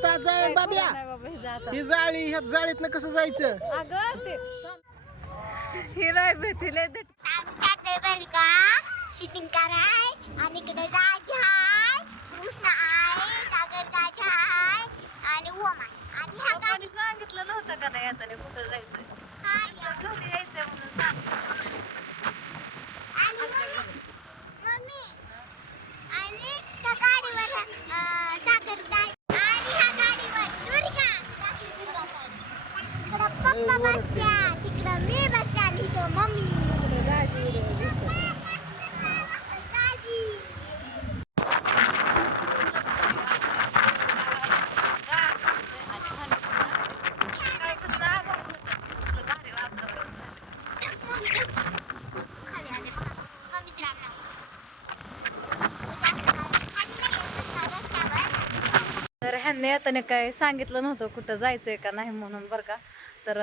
नसता जाय बाब्या. हे जात ही जाळी ह्या जाळीतनं कसं जायचं? ही दट आम्ही जातोय बरं का? शूटिंग कराय. आणि इकडे राजा आहे कृष्ण आहे सागर राजा आहे आणि ओम आहे आणि ह्या पप्पानी सांगितलं नव्हतं का नाही येताना कुठं जायचंय गाडी घरी यायचंय म्हणून सांग आणि मग- मम्मी आणि त्या गाडीवर अं, सागर गाय आणि ह्या गाडीवर दुर्गा राखी दुर्गा गाडी. तिकडं पप्पा बसल्या तिकडं मी बसल्या आणि मम्मी तर ह्यांनी येताना काय सांगितलं नव्हतं कुठं जायचंय का नाही म्हणून बरं का. तर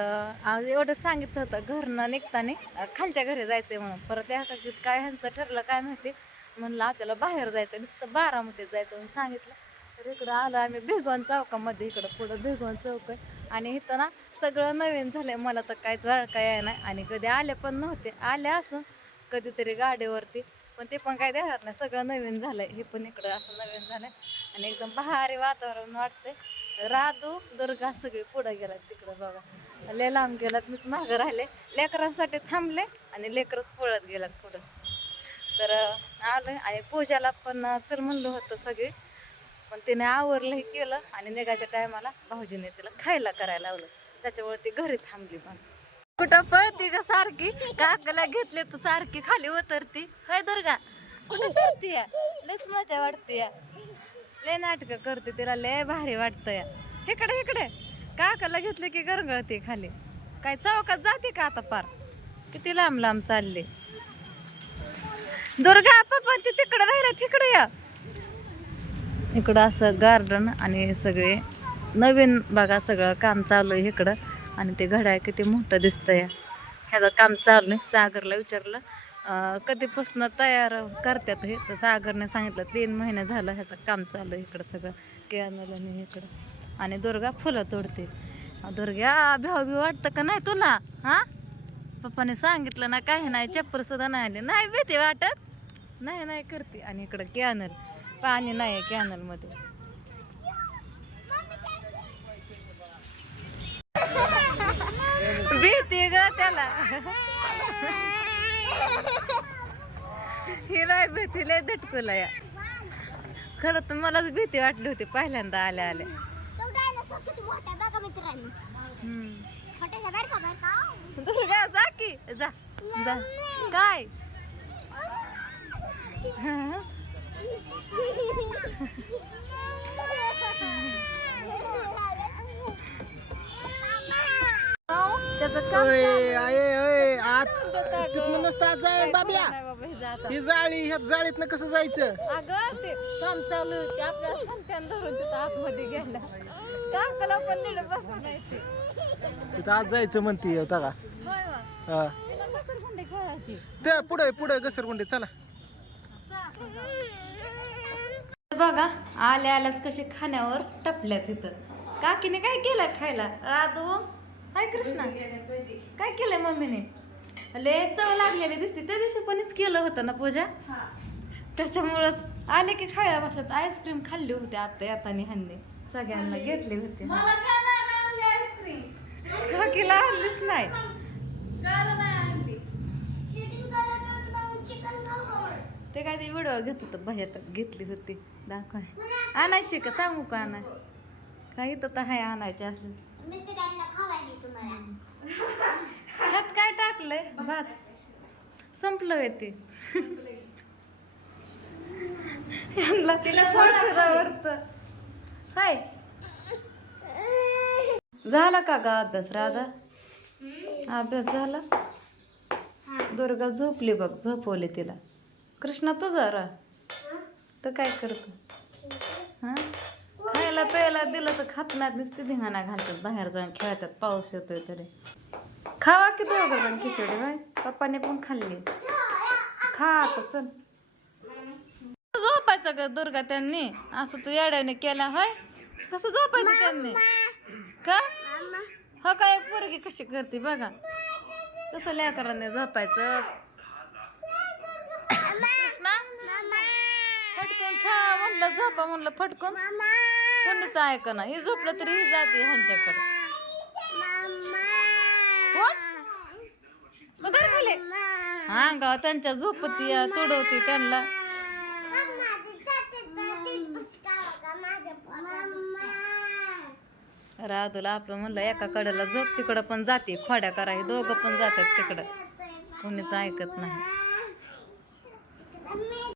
आज एवढं सांगितलं होतं घरनं निघताना खालच्या घरी जायचंय म्हणून. परत या काकीत काय ह्यांचं ठरलं काय माहिती? म्हणलं आपल्याला बाहेर जायचं नुसतं बारामतीत जायचं म्हणून सांगितलं. तर इकडं आलं आम्ही भिगवण चौकामध्ये इकडं पुढं भिगवण चौक आहे. आणि इथं ना सगळं नवीन झालं आहे मला तर काहीच वळ काय नाही आणि कधी आले पण नव्हते. आले असं कधीतरी गाडीवरती. पण ते पण काय देणार नाही. सगळं नवीन झालं आहे हे पण इकडं असं नवीन झालं आहे आणि एकदम भारी वातावरण वाटतंय. राधू दुर्गा सगळे पुढं गेलात तिकडं बघा. लय लांब गेलात मीच मागं राहिले. लेकरांसाठी थांबले आणि लेकरच पळत गेलात पुढं. तर आलं आणि पूजाला पण चल म्हणलं होतं सगळे. पण तिने आवरलंही केलं आणि निघायच्या टायमाला भाऊजीने तिला खायला करायला लावलं. त्याच्यामुळे ती घरी थांबली पण. कुठं पळती ग सारखी? काकाला घेतले तर सारखी खाली उतरती. काय दुर्गा? कुठं पळती या? लयच मजा वाटते या. लय नाटक करते तिला लय भारी वाटतं या. इकडे इकडे. काकाला घेतले की गरगळते खाली. काय चौकात जाते का आता पार? किती लांब लांब चालले. दुर्गा पप्पा ते तिकडे राहिला तिकडे या. इकडं असं गार्डन आणि सगळे नवीन बघा सगळं काम चालू आहे इकडं. आणि ते घड्याळ किती मोठं दिसतंय. ह्याचं काम चालू आहे. सागरला विचारलं कधीपासून तयार करतात हे? तर सागरने सांगितलं तीन महिने झालं ह्याचं काम चालू आहे इकडं सगळं. कॅनल आणि इकडं. आणि दुर्गा फुलं तोडते दुर्गा भाऊ बी वाटतं का नाही तुला? हां? पप्पाने सांगितलं ना काही नाही चप्पल सुद्धा नाही आले नाही भीती वाटत? नाही नाही करते. आणि इकडं कॅनल. पाणी नाही आहे कॅनलमध्ये. भीती ग त्याला. ही नाही भीती लय धटकुला या खरं तर मलाच भीती वाटली होती पहिल्यांदा आल्या आल्या. आहे बघा मित्रांनो. हम्म. छोट्याच्या बरं का बरं का दुर्गा जा की जा जा. काय? त्याचं काम ओय आये ओय आत. तिथनं नसता जाय बाब्या. नाही बाबा हे जात. ही जाळी ह्या जाळीतनं कसं जायचं? अगं ते काम चालू होते आपल्याला धरून तिथं आतमध्ये गेला. काकाला पण नीट बसत नाही ते. तिथं आत जायचं म्हणते होता का होय होय हा. तिला घसरगुंडी खेळायची. ते पुढे पुढे घसरगुंडे. चला. बघा आल्या आल्याच कसे खाण्यावर टपल्यात इथं काकीने काय केलं खायला? राधू हाय कृष्णा. काय केलंय मम्मीने? लय चव लागलेली दिसते. त्या दिवशी पणच केलं होतं ना पूजा? त्याच्यामुळंच आले की खायला बसलं आईस्क्रीम खाल्ली होती आता येताना ह्यांनी. सगळ्यांना घेतली होती. काकीला आणलीच नाही ते काय ते व्हिडिओ घेत होतं भयात घेतली होती. दाखवाय आणायची का? सांगू का आणाय? काही तर हाय आणायचे असले. ह्यात काय टाकलंय? भात. संपलं आहे ते. ह्यांना वरत काय झाला का ग अभ्यास राधा? अभ्यास झाला? दुर्गा झोपली बघ झोपवली तिला. कृष्णा तुझा जरा. तर काय करतो? हां? खायला प्यायला दिलं तर खात नाहीत नुसते धिंगाणा घालतात. बाहेर जाऊन खेळतात पाऊस येतोय तरी. खावा की दोघं जण खिचडी बाय पप्पाने पण खाल्ली. खा आता चल. झोपायचं ग दुर्गा त्यांनी? असं तू येड्याने केला होय? कसं झोपायचं त्यांनी? का? हा काय पोरगी कशी करते बघा. कसं लेकरांनी झोपायचं? कृष्णा? फटकून खेळा म्हणलं झोपा म्हणलं फटकून. कोणीच ऐक ना ही झोपलं तरी ही जाते ह्यांच्याकडे? मग हा गा त्यांच्या झोपती तुडवती त्यांना. राधूला आपलं म्हणलं एका कडेला झोप तिकडं पण जाते खोड्या करा हे दोघं पण जातात तिकडं. कोणीच ऐकत नाही.